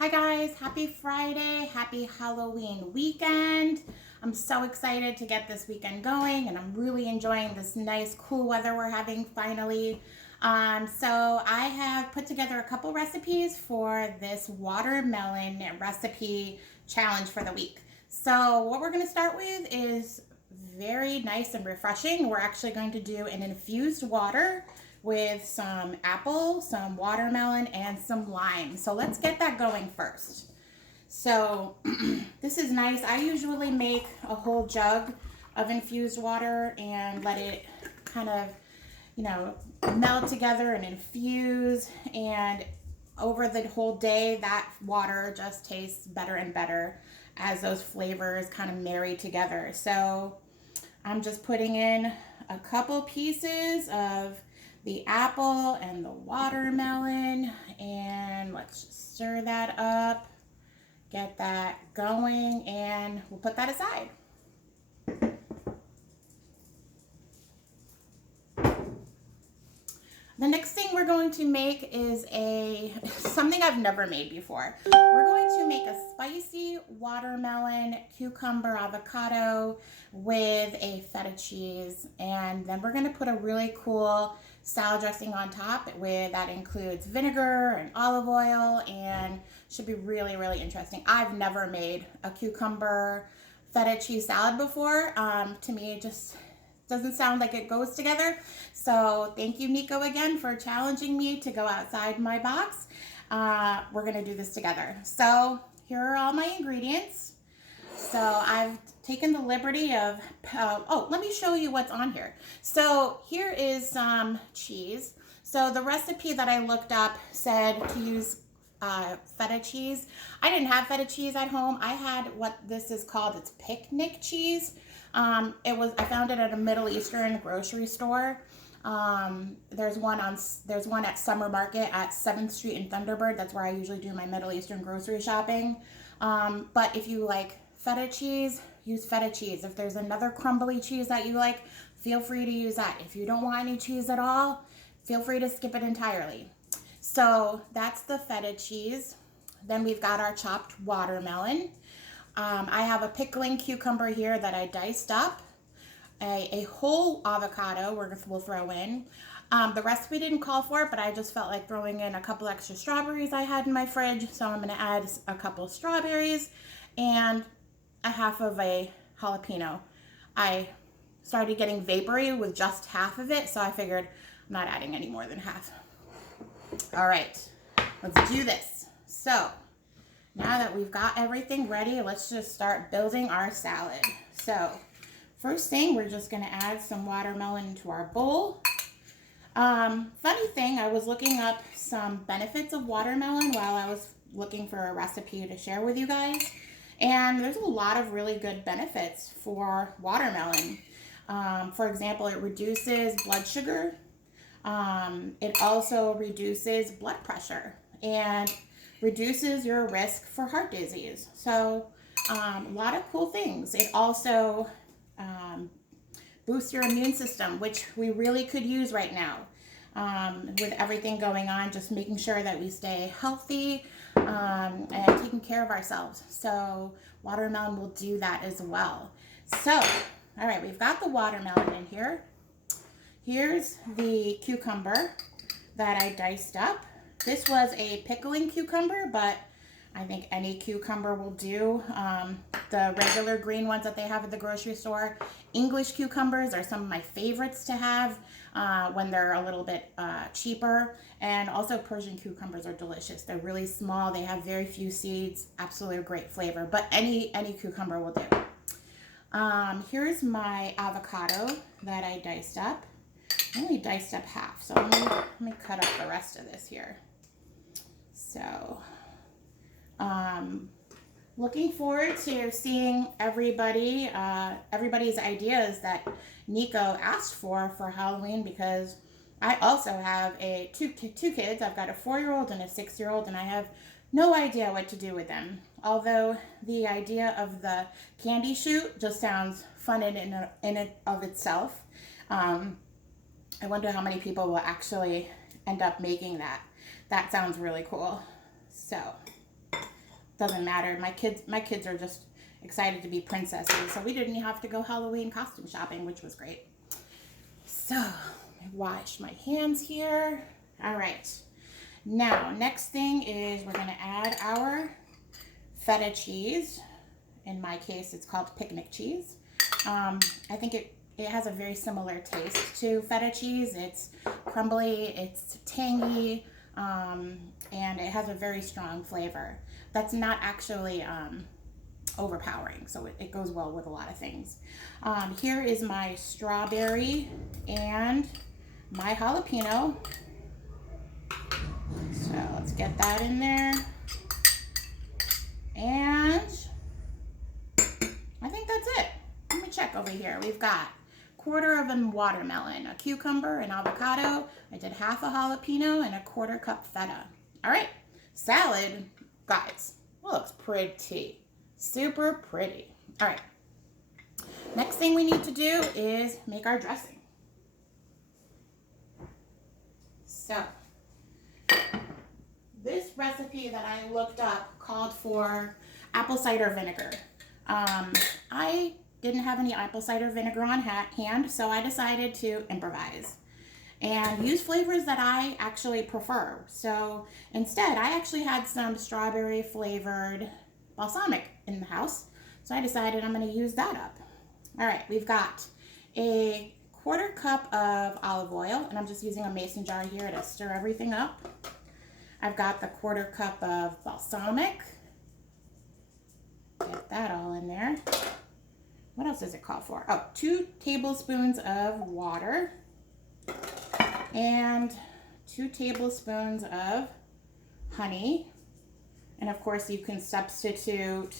Hi guys, happy Friday, happy Halloween weekend. I'm so excited to get this weekend going and I'm really enjoying this nice cool weather we're having finally. So I have put together a couple recipes for this watermelon recipe challenge for the week. So what we're going to start with is very nice and refreshing. We're actually going to do an infused water with some apple, some watermelon, and some lime. So let's get that going first. So this is nice. I usually make a whole jug of infused water and let it kind of, melt together and infuse. And over the whole day, that water just tastes better and better as those flavors kind of marry together. So I'm just putting in a couple pieces of the apple and the watermelon, and let's just stir that up, get that going, and we'll put that aside. The next thing we're going to make is something I've never made before. We're going to make a spicy watermelon, cucumber, avocado with a feta cheese. And then we're going to put a really cool salad dressing on top that includes vinegar and olive oil, and should be really, really interesting. I've never made a cucumber feta cheese salad before. To me, it just doesn't sound like it goes together. So thank you, Nico, again for challenging me to go outside my box. We're gonna do this together. So here are all my ingredients. So I've taken the liberty of, let me show you what's on here. So here is some cheese. So the recipe that I looked up said to use feta cheese. I didn't have feta cheese at home. I had what this is called, it's picnic cheese. I found it at a Middle Eastern grocery store. There's one at Summer Market at 7th Street in Thunderbird. That's where I usually do my Middle Eastern grocery shopping. But if you like feta cheese, use feta cheese. If there's another crumbly cheese that you like, feel free to use that. If you don't want any cheese at all, feel free to skip it entirely. So that's the feta cheese. Then we've got our chopped watermelon. I have a pickling cucumber here that I diced up. A whole avocado we'll throw in. The recipe didn't call for it, but I just felt like throwing in a couple extra strawberries I had in my fridge. So I'm going to add a couple of strawberries and a half of a jalapeno. I started getting vapory with just half of it, so I figured I'm not adding any more than half. All right, let's do this. So now that we've got everything ready, let's just start building our salad. So first thing, we're just going to add some watermelon into our bowl. Funny thing, I was looking up some benefits of watermelon while I was looking for a recipe to share with you guys. And there's a lot of really good benefits for watermelon. For example, it reduces blood sugar. It also reduces blood pressure and reduces your risk for heart disease. So a lot of cool things. It also boosts your immune system, which we really could use right now with everything going on, just making sure that we stay healthy and taking care of ourselves. So watermelon will do that as well. So, all right, we've got the watermelon in here. Here's the cucumber that I diced up. This was a pickling cucumber, but I think any cucumber will do. The regular green ones that they have at the grocery store. English cucumbers are some of my favorites to have when they're a little bit cheaper. And also Persian cucumbers are delicious. They're really small. They have very few seeds. Absolutely a great flavor. But any cucumber will do. Here's my avocado that I diced up. I only diced up half, so let me cut up the rest of this here. So, looking forward to seeing everybody's ideas that Nico asked for Halloween, because I also have two kids. I've got a 4-year-old and a 6-year-old, and I have no idea what to do with them. Although the idea of the candy chute just sounds fun in and of itself. I wonder how many people will actually end up making that. That sounds really cool. So doesn't matter. My kids are just excited to be princesses, so we didn't have to go Halloween costume shopping, which was great. So, I wash my hands here. All right. Now, next thing is we're going to add our feta cheese. In my case, it's called picnic cheese. I think it has a very similar taste to feta cheese. It's crumbly, it's tangy, and it has a very strong flavor. That's not actually overpowering, so it goes well with a lot of things. Here is my strawberry and my jalapeno. So let's get that in there. And I think that's it. Let me check over here. We've got quarter of a watermelon, a cucumber, an avocado. I did half a jalapeno and a quarter cup feta. All right, salad, guys, looks pretty, super pretty. All right, next thing we need to do is make our dressing. So this recipe that I looked up called for apple cider vinegar. I didn't have any apple cider vinegar on hand, so I decided to improvise and use flavors that I actually prefer. So instead, I actually had some strawberry flavored balsamic in the house, so I decided I'm going to use that up. All right, we've got a quarter cup of olive oil, and I'm just using a mason jar here to stir everything up. I've got the quarter cup of balsamic. Get that all in there. What else does it call for? Oh, 2 tablespoons of water and 2 tablespoons of honey. And of course you can substitute,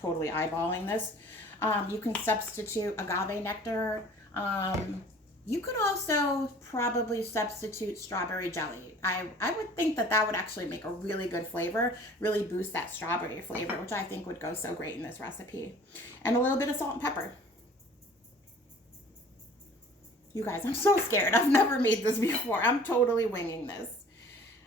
totally eyeballing this, you can substitute agave nectar. You could also probably substitute strawberry jelly. I would think that would actually make a really good flavor, really boost that strawberry flavor, which I think would go so great in this recipe. And a little bit of salt and pepper. You guys, I'm so scared. I've never made this before. I'm totally winging this.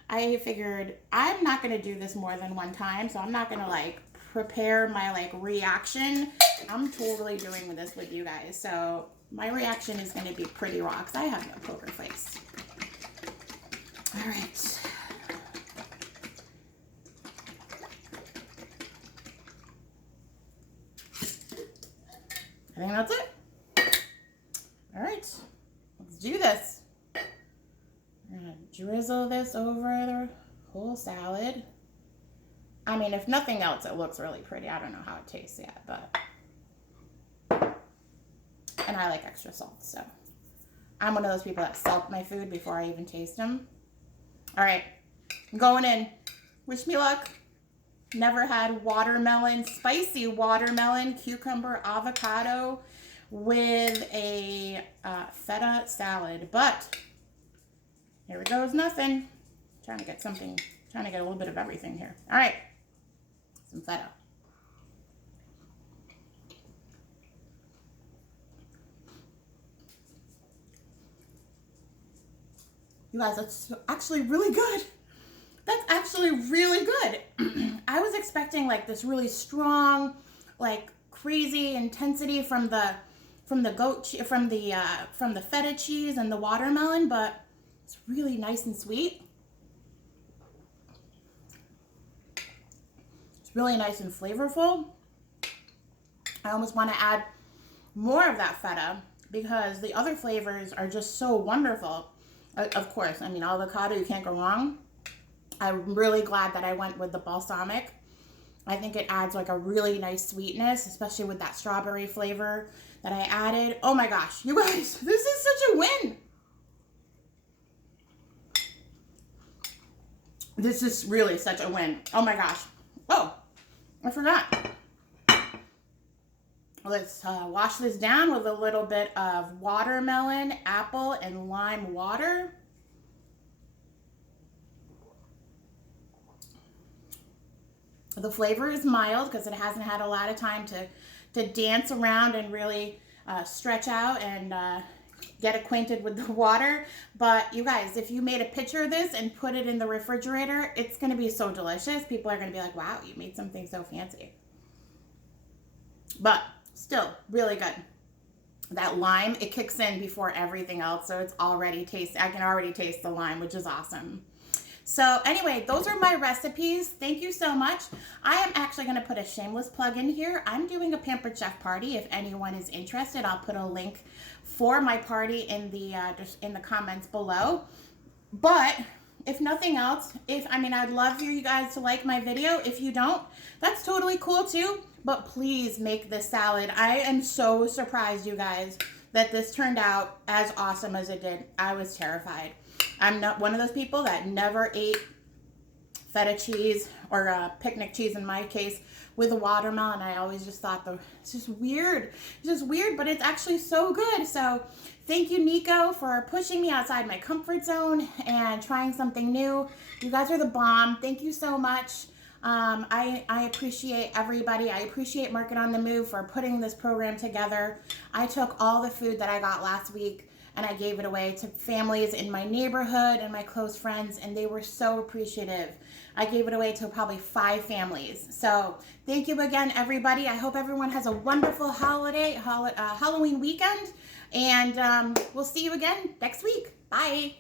I figured I'm not going to do this more than one time, so I'm not going to like prepare my like reaction. I'm totally doing this with you guys, so my reaction is going to be pretty raw because I have no poker face. All right. I think that's it. All right, let's do this. I'm going to drizzle this over the whole salad. I mean, if nothing else, it looks really pretty. I don't know how it tastes yet, but... And I like extra salt, so I'm one of those people that salt my food before I even taste them. All right, I'm going in. Wish me luck. Never had watermelon, spicy watermelon, cucumber, avocado with a feta salad, but here it goes, nothing. Trying to get a little bit of everything here. All right, some feta. You guys, that's actually really good. That's actually really good. I was expecting like this really strong, like crazy intensity from the feta cheese and the watermelon, but it's really nice and sweet. It's really nice and flavorful. I almost want to add more of that feta because the other flavors are just so wonderful. Of course, I mean, avocado, you can't go wrong. I'm really glad that I went with the balsamic. I think it adds like a really nice sweetness, especially with that strawberry flavor that I added. Oh my gosh, you guys, this is such a win. This is really such a win. Oh my gosh. Oh, I forgot. Let's wash this down with a little bit of watermelon, apple, and lime water. The flavor is mild because it hasn't had a lot of time to dance around and really stretch out and get acquainted with the water. But you guys, if you made a picture of this and put it in the refrigerator, it's going to be so delicious. People are going to be like, wow, you made something so fancy. But still really good. That lime, it kicks in before everything else, so it's already tasty. I can already taste the lime, which is awesome. So anyway, those are my recipes. Thank you so much. I am actually going to put a shameless plug in here. I'm doing a Pampered Chef party. If anyone is interested, I'll put a link for my party in the comments below. But if nothing else, I'd love for you guys to like my video. If you don't, that's totally cool too. But please make this salad. I am so surprised, you guys, that this turned out as awesome as it did. I was terrified. I'm not one of those people that never ate feta cheese or picnic cheese in my case with a watermelon. I always just thought it's just weird. It's just weird, but it's actually so good. So thank you, Nico, for pushing me outside my comfort zone and trying something new. You guys are the bomb. Thank you so much. I appreciate everybody. I appreciate Market on the Move for putting this program together. I took all the food that I got last week and I gave it away to families in my neighborhood and my close friends, and they were so appreciative. I gave it away to probably 5 families. So thank you again, everybody. I hope everyone has a wonderful Halloween weekend, and we'll see you again next week. Bye.